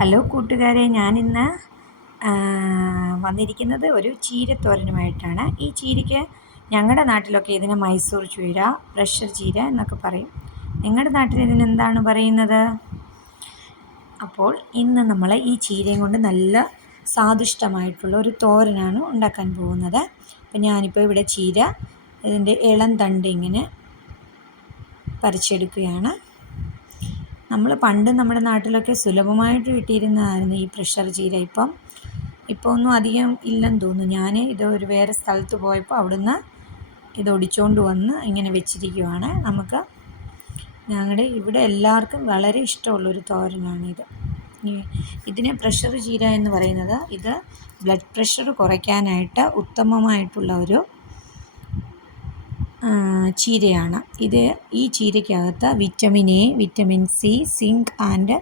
Hello കൂട്ടുകാരെ ഞാനിന്ന് വന്നിരിക്കുന്നത് ഒരു ചീരത്തോരനുമായിട്ടാണ്. ഈ ചീരയ്ക്ക് ഞങ്ങളുടെ നാട്ടിലൊക്കെ ഇതിന് മൈസൂർ ചീര പ്രഷർ ചീര എന്നൊക്കെ പറയും. നിങ്ങളുടെ നാട്ടിൽ ഇതിനെന്താണ് പറയുന്നത്? അപ്പോൾ ഇന്ന് നമ്മൾ ഈ ചീരയും കൊണ്ട് നല്ല സ്വാദിഷ്ടമായിട്ടുള്ള ഒരു തോരനാണ് ഉണ്ടാക്കാൻ പോകുന്നത്. അപ്പം ഞാനിപ്പോൾ ഇവിടെ ചീര ഇതിന്റെ ഇളം തണ്ട് ഇങ്ങനെ പറിച്ചെടുക്കുകയാണ്. നമ്മൾ പണ്ട് നമ്മുടെ നാട്ടിലൊക്കെ സുലഭമായിട്ട് കിട്ടിയിരുന്നതായിരുന്നു ഈ പ്രഷർ ചീര ഇപ്പം ഇപ്പോൾ ഒന്നും അധികം ഇല്ലെന്ന് തോന്നുന്നു. ഞാൻ ഇത് ഒരു വേറെ സ്ഥലത്ത് പോയപ്പോൾ അവിടുന്ന് ഇത് ഒടിച്ചുകൊണ്ട് വന്ന് ഇങ്ങനെ വെച്ചിരിക്കുവാണ്. നമുക്ക് ഞങ്ങളുടെ ഇവിടെ എല്ലാവർക്കും വളരെ ഇഷ്ടമുള്ളൊരു തോരനാണിത് ഇതിനെ പ്രഷർ ചീര എന്ന് പറയുന്നത്. ഇത് ബ്ലഡ് പ്രഷർ കുറയ്ക്കാനായിട്ട് ഉത്തമമായിട്ടുള്ള ഒരു ചീരയാണ്. ഇത് ഈ ചീരയ്ക്കകത്ത് vitamin A vitamin C zinc and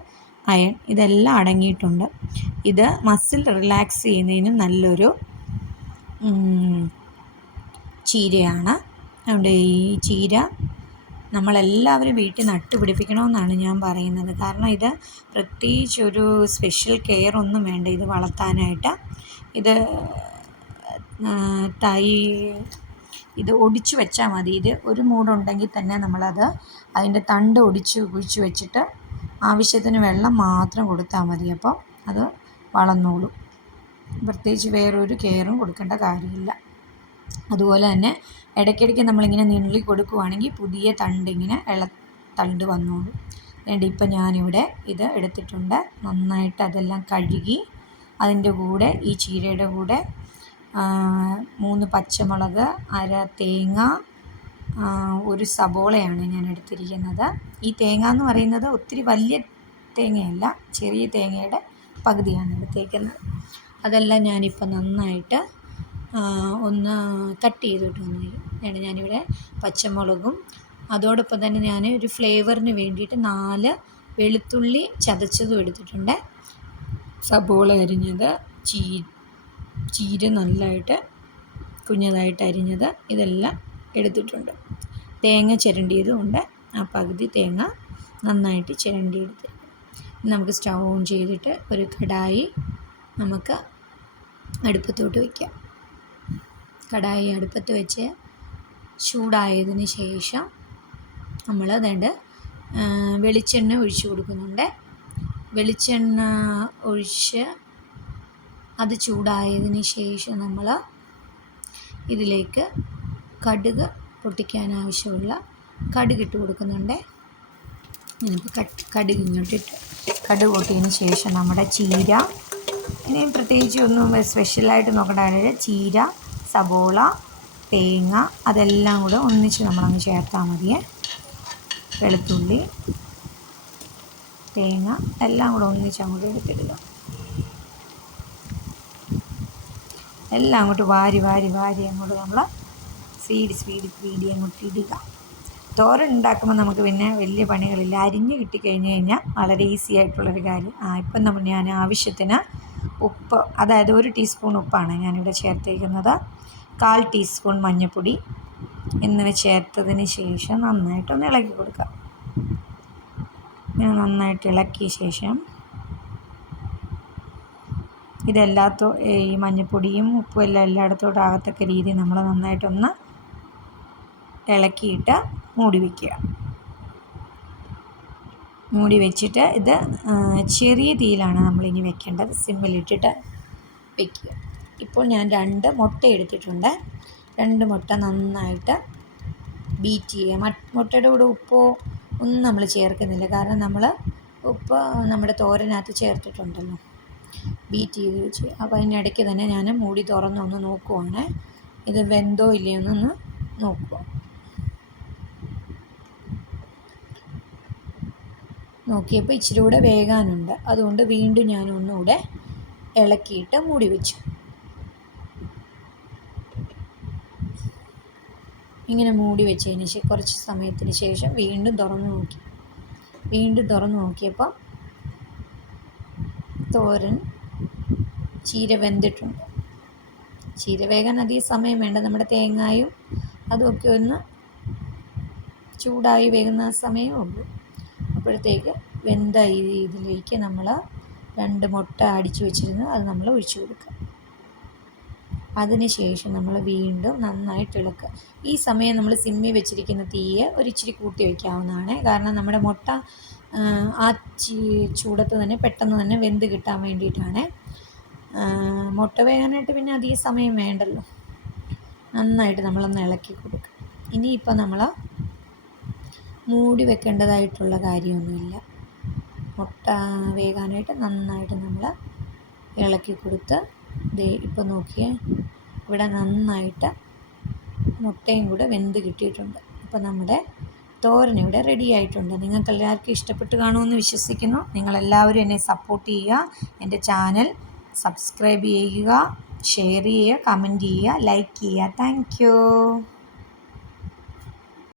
iron ഇതെല്ലാം അടങ്ങിയിട്ടുണ്ട്. ഇത് മസിൽ റിലാക്സ് ചെയ്യുന്നതിനും നല്ലൊരു ചീരയാണ്. അതുകൊണ്ട് ഈ ചീര നമ്മളെല്ലാവരും വീട്ടിൽ നട്ടുപിടിപ്പിക്കണമെന്നാണ് ഞാൻ പറയുന്നത്. കാരണം ഇത് പ്രത്യേകിച്ച് ഒരു സ്പെഷ്യൽ കെയർ ഒന്നും വേണ്ട. ഇത് വളർത്താനായിട്ട്. ഇത് തൈ ഇത് ഒടിച്ച് വെച്ചാൽ മതി. ഇത് ഒരു മൂടുണ്ടെങ്കിൽ തന്നെ നമ്മളത് അതിന്റെ തണ്ട് ഒടിച്ച് കുഴിച്ച് വെച്ചിട്ട് ആവശ്യത്തിന് വെള്ളം മാത്രം കൊടുത്താൽ മതി. അപ്പം അത് വളർന്നോളും. പ്രത്യേകിച്ച് വേറൊരു കെയറും കൊടുക്കേണ്ട കാര്യമില്ല. അതുപോലെ തന്നെ ഇടയ്ക്കിടയ്ക്ക് നമ്മളിങ്ങനെ നീളി കൊടുക്കുവാണെങ്കിൽ പുതിയ തണ്ട് ഇങ്ങനെ ഇള തണ്ട് വന്നോളും. അതുകൊണ്ട് ഇപ്പം ഞാനിവിടെ ഇത് എടുത്തിട്ടുണ്ട്. നന്നായിട്ട് അതെല്ലാം കഴുകി അതിന്റെ കൂടെ ഈ ചീരയുടെ കൂടെ മൂന്ന് പച്ചമുളക് അര തേങ്ങ ഒരു സബോളയാണ് ഞാൻ എടുത്തിരിക്കുന്നത്. ഈ തേങ്ങ എന്ന് പറയുന്നത് ഒത്തിരി വലിയ തേങ്ങയല്ല ചെറിയ തേങ്ങയുടെ പകുതിയാണ് എടുത്തേക്കുന്നത്. അതെല്ലാം ഞാനിപ്പോൾ നന്നായിട്ട് ഒന്ന് കട്ട് ചെയ്തിട്ട് വന്നിരിക്കും ഞാനിവിടെ പച്ചമുളകും അതോടൊപ്പം തന്നെ ഞാൻ ഒരു ഫ്ലേവറിന് വേണ്ടിയിട്ട് നാല് വെളുത്തുള്ളി ചതച്ചതും എടുത്തിട്ടുണ്ട്. സബോള അരിഞ്ഞത് ചീ ചീര നല്ലതായിട്ട് കുഞ്ഞതായിട്ട് അരിഞ്ഞത് ഇതെല്ലാം എടുത്തിട്ടുണ്ട്. തേങ്ങ ചിരണ്ടിയതും ഉണ്ട്. ആ പകുതി തേങ്ങ നന്നായിട്ട് ചിരണ്ടി എടുത്തിട്ടുണ്ട് നമുക്ക് സ്റ്റൗ ഓൺ ചെയ്തിട്ട് ഒരു കടായി നമുക്ക് അടുപ്പത്തോട്ട് വയ്ക്കാം കടായി അടുപ്പത്ത് വെച്ച് ചൂടായതിന് ശേഷം നമ്മൾ അതുകൊണ്ട് വെളിച്ചെണ്ണ ഒഴിച്ച് കൊടുക്കുന്നുണ്ട്. വെളിച്ചെണ്ണ ഒഴിച്ച് അത് ചൂടായതിന് ശേഷം നമ്മൾ ഇതിലേക്ക് കടുക് പൊട്ടിക്കാൻ ആവശ്യമുള്ള കടുക് ഇട്ട് കൊടുക്കുന്നുണ്ട്. ഇനിയിപ്പോൾ കട്ട് കടുക് ഇങ്ങോട്ടിട്ട് കടുക് പൊട്ടിയതിന് ശേഷം നമ്മുടെ ചീര ഇനി പ്രത്യേകിച്ച് ഒന്നും സ്പെഷ്യലായിട്ട് നോക്കേണ്ട ചീര സബോള തേങ്ങ അതെല്ലാം കൂടെ ഒന്നിച്ച് നമ്മളങ്ങ് ചേർത്താൽ മതിയേ വെളുത്തുള്ളി തേങ്ങ എല്ലാം കൂടെ ഒന്നിച്ച് അങ്ങോട്ട് എടുത്തിടുക. എല്ലാം അങ്ങോട്ട് വാരി വാരി വാരി അങ്ങോട്ട് നമ്മൾ സ്പീഡ് സ്പീഡ് സ്പീഡി അങ്ങോട്ട് ഇടുക. തോരൻ ഉണ്ടാക്കുമ്പോൾ നമുക്ക് പിന്നെ വലിയ പണികളില്ല. അരിഞ്ഞ് കിട്ടിക്കഴിഞ്ഞ് കഴിഞ്ഞാൽ വളരെ ഈസി ആയിട്ടുള്ളൊരു കാര്യം. ആ ഇപ്പം നമ്മൾ ഞാൻ ആവശ്യത്തിന് ഉപ്പ് അതായത് ഒരു ടീസ്പൂൺ ഉപ്പാണ് ഞാനിവിടെ ചേർത്തേക്കുന്നത്. കാൽ ടീസ്പൂൺ മഞ്ഞൾപ്പൊടി എന്നിവ ചേർത്തതിന് ശേഷം നന്നായിട്ടൊന്ന് ഇളക്കി കൊടുക്കുക. നന്നായിട്ട് ഇളക്കിയ ശേഷം ഇതെല്ലാത്തോ ഈ മഞ്ഞൾപ്പൊടിയും ഉപ്പും എല്ലാം എല്ലായിടത്തോട്ടും ആകത്തക്ക രീതിയിൽ നമ്മൾ നന്നായിട്ടൊന്ന് ഇളക്കിയിട്ട് മൂടി വയ്ക്കുക മൂടി വെച്ചിട്ട് ഇത് ചെറിയ തീയിലാണ് നമ്മളിനി വെക്കേണ്ടത്. സിമ്മിലിട്ടിട്ട് വെക്കുക. ഇപ്പോൾ ഞാൻ രണ്ട് മുട്ട എടുത്തിട്ടുണ്ട്. രണ്ട് മുട്ട നന്നായിട്ട് ബീറ്റ് ചെയ്യുക. മുട്ടയുടെ കൂടെ ഉപ്പോ ഒന്നും നമ്മൾ ചേർക്കുന്നില്ല. കാരണം നമ്മൾ ഉപ്പ് നമ്മുടെ തോരനകത്ത് ചേർത്തിട്ടുണ്ടല്ലോ. ബീറ്റ് ചെയ്ത് വെച്ച്. അപ്പോൾ അതിനിടയ്ക്ക് തന്നെ ഞാൻ മൂടി തുറന്നൊന്ന് നോക്കുവാണ്. ഇത് വെന്തോ ഇല്ലയോ എന്നൊന്ന് നോക്കുക നോക്കിയപ്പോൾ ഇച്ചിരി കൂടെ വേകാനുണ്ട്. അതുകൊണ്ട് വീണ്ടും ഞാൻ ഒന്നുകൂടെ ഇളക്കിയിട്ട് മൂടി വെച്ചു. ഇങ്ങനെ മൂടി വെച്ചതിന് ശേഷം കുറച്ച് സമയത്തിന് ശേഷം വീണ്ടും തുറന്ന് നോക്കി. വീണ്ടും തുറന്ന് നോക്കിയപ്പോൾ തോരൻ ചീര വെന്തിട്ടുണ്ട്. ചീര വേകാൻ അധികം സമയം വേണ്ട. നമ്മുടെ തേങ്ങായും അതുമൊക്കെ ഒന്ന് ചൂടായി വേകുന്ന സമയമേ ഉള്ളൂ. അപ്പോഴത്തേക്ക് വെന്ത ഇതിലേക്ക് നമ്മൾ രണ്ട് മുട്ട അടിച്ചു വെച്ചിരുന്നു. അത് നമ്മൾ ഒഴിച്ചു കൊടുക്കുക. അതിനുശേഷം നമ്മൾ വീണ്ടും നന്നായിട്ട് ഇളക്കുക. ഈ സമയം നമ്മൾ സിമ്മി വെച്ചിരിക്കുന്ന തീയെ ഒരിച്ചിരി കൂട്ടി വയ്ക്കാവുന്നതാണ് കാരണം നമ്മുടെ മുട്ട ആ ചൂടത്ത് തന്നെ പെട്ടെന്ന് തന്നെ വെന്ത് കിട്ടാൻ വേണ്ടിയിട്ടാണ്. മുട്ട വേകാനായിട്ട് പിന്നെ അധികം സമയം വേണ്ടല്ലോ. നന്നായിട്ട് നമ്മളൊന്ന് ഇളക്കി കൊടുക്കുക ഇനിയിപ്പോൾ നമ്മൾ മൂടി വെക്കേണ്ടതായിട്ടുള്ള കാര്യമൊന്നുമില്ല. മുട്ട വേകാനായിട്ട് നന്നായിട്ട് നമ്മൾ ഇളക്കി കൊടുത്ത് ദേ ഇപ്പോൾ നോക്കിയേ ഇവിടെ നന്നായിട്ട് മുട്ടയും കൂടെ വെന്ത് കിട്ടിയിട്ടുണ്ട്. അപ്പോൾ നമ്മുടെ തോരൻ ഇവിടെ റെഡി ആയിട്ടുണ്ട്. നിങ്ങൾക്ക് എല്ലാവർക്കും ഇഷ്ടപ്പെട്ട് കാണുമെന്ന് വിശ്വസിക്കുന്നു. നിങ്ങളെല്ലാവരും എന്നെ സപ്പോർട്ട് ചെയ്യുക. എന്റെ ചാനൽ സബ്സ്ക്രൈബ് ചെയ്യുക ഷെയർ ചെയ്യുക കമന്റ് ചെയ്യുക ലൈക്ക് ചെയ്യുക. താങ്ക്